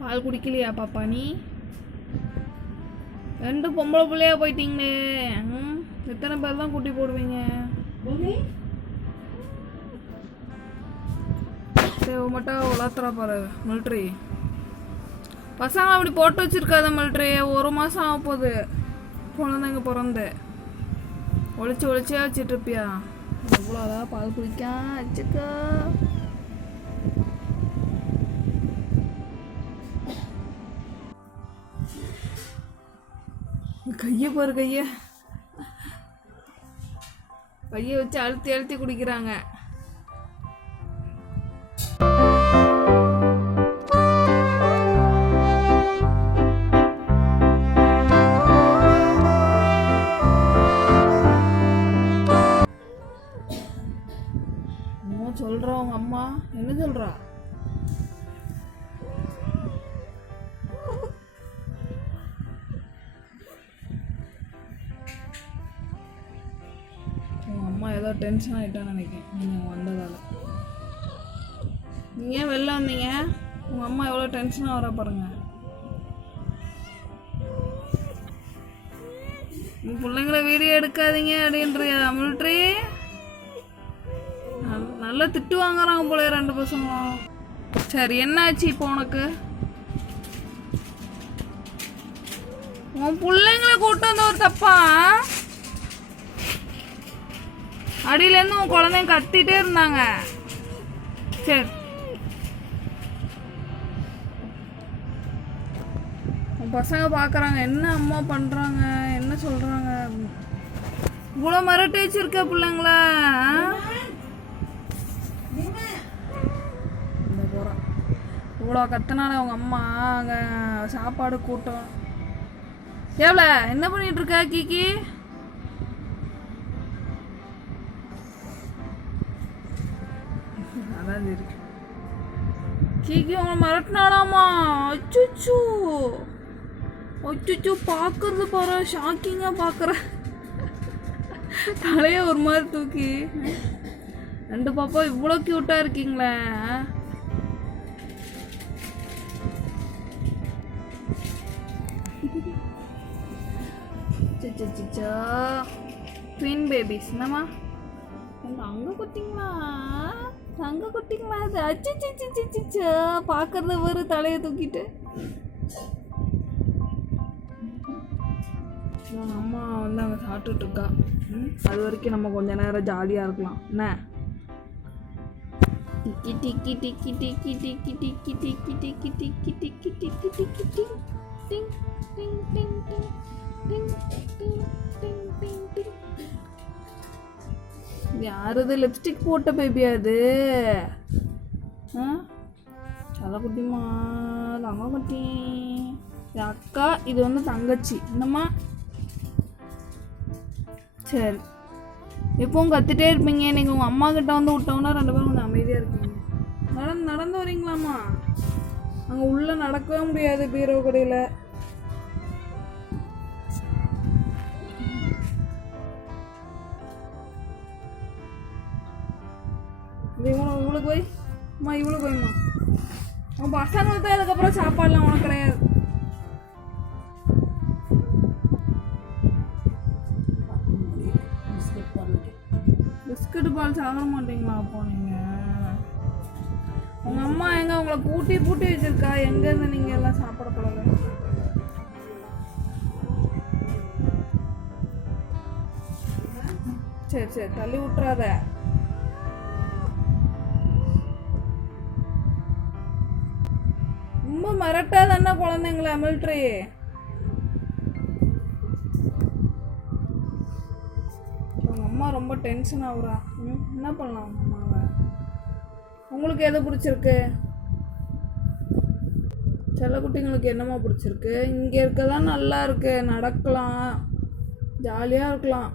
பால் குடிக்கலையா பாப்பா நீ? ரெண்டு பொம்பளை பிள்ளையா போயிட்டீங்களே. ம் எத்தனை பேர் தான் குட்டி போடுவீங்க? சரி மட்டும் வளர்த்துறா பாரு மிலிட்ரி. பசங்க அப்படி போட்டு வச்சிருக்காத மிலிட்ரி ஒரு மாதம் ஆக போகுது. குழந்தைங்க பிறந்து. ஒளிச்சு ஒளிச்சே வச்சிட்டு இருப்பியா? எவ்வளோ அழகா பால் குடிக்கா அச்சுக்கா. கையை பாரு கைய. கையை வச்சு அழுத்தி அழுத்தி குடிக்கிறாங்க. என்னமோ சொல்றா உங்க அம்மா? என்ன சொல்றா? ஏதோ டென்ஷன் ஆயிட்டான்னு நினைக்கிறேன். நீங்கள் வந்ததால. நீங்க ஏன் வெளில வந்தீங்க? உங்க அம்மா எவ்வளோ டென்ஷனாக வர பாருங்க. உங்கள் பிள்ளைங்கள வீடியோ எடுக்காதீங்க அப்படின்றியா மிலிட்ரி நல்லா திட்டு வாங்குறாங்க போல ரெண்டு பசங்களும். சரி என்னாச்சு இப்போ உனக்கு? உன் பிள்ளைங்களை கூட்டு வந்த ஒரு தப்பா? அடியிலேருந்து உன் குழந்தைங்க கத்திட்டே இருந்தாங்க. சரி. உன் பசங்க பார்க்குறாங்க. என்ன அம்மா பண்ணுறாங்க என்ன சொல்கிறாங்க இவ்வளோ மிரட்டி வச்சிருக்க பிள்ளைங்களா? இந்த போகிறான் இவ்வளோ கத்தினால அவங்க அம்மா அங்கே சாப்பாடு கூட்டம். எவ்வளோ என்ன பண்ணிட்டு இருக்க கீக்கி அதான் சரி கீக்கி உங்களை மிரட்டினாலாமா அச்சுச்சு. அச்சுச்சு பார்க்கறது பாரு ஷாக்கிங்காக பார்க்குற. தலைய ஒரு மாதிரி தூக்கி. ரெண்டு பாப்பா இவ்வளோ க்யூட்டாக இருக்கீங்களே. சிச்சோ ட்வின் பேபிஸ் என்னம்மா? அங்கே குத்திங்களா? தங்க குட்டிங்களா அது அச்சு பார்க்கறத ஒரு தலையை தூக்கிட்டு அம்மா வந்து அங்கே சாப்பிட்டுட்டு இருக்கா அது வரைக்கும் நம்ம கொஞ்ச நேரம் ஜாலியாக இருக்கலாம் என்ன டிக்கி டிக்கி டிக்கி டிக்கி டிக்கி டிக்கி டிக்கி டிக்கி டிக்கி டிக்கி டிக்கி டிக்கி டிங் டிங் டிங் டிங் டிங் டிங் டிங் டிங் டிங் யாரது லிப்ஸ்டிக் போட்ட பேபியா அது ஆ? குட்டிமா தங்க குட்டி அக்கா இது வந்து தங்கச்சி. என்னம்மா? சரி. எப்பவும் கத்துட்டே இருப்பீங்க. நீங்கள் உங்கள் அம்மா கிட்ட வந்து விட்டோம்னா ரெண்டு பேரும் கொஞ்சம் அமைதியாக இருப்பீங்க. நடந்து நடந்து வரீங்களாம்மா? அங்கே உள்ளே நடக்கவே முடியாது பீரோ கடையில் இவ்வளோ போய்? அம்மா இவ்வளோ போய்மா உன் பசங்களுக்கு தான் அதுக்கப்புறம் சாப்பாடுலாம் உனக்கு கிடையாது. பிஸ்கட் பால் சாப்பிட மாட்டீங்களா அப்போ நீங்கள் உங்கள் அம்மா எங்க உங்களை பூட்டி பூட்டி வச்சிருக்கா? எங்கேருந்து நீங்கள் எல்லாம் சாப்பிட பழக சரி சரி தள்ளி விட்டுறாத. மிரட்டாதானே குழந்தைங்கள மில்ட்ரி உங்க அம்மா ரொம்ப டென்ஷன் ஆகுறா. ம் என்ன பண்ணலாம் அம்மாவை உங்களுக்கு எது பிடிச்சிருக்கு? செல்லக்குட்டிங்களுக்கு என்னம்மா பிடிச்சிருக்கு? இங்கே இருக்கதான் நல்லா இருக்கு நடக்கலாம். ஜாலியாக இருக்கலாம்.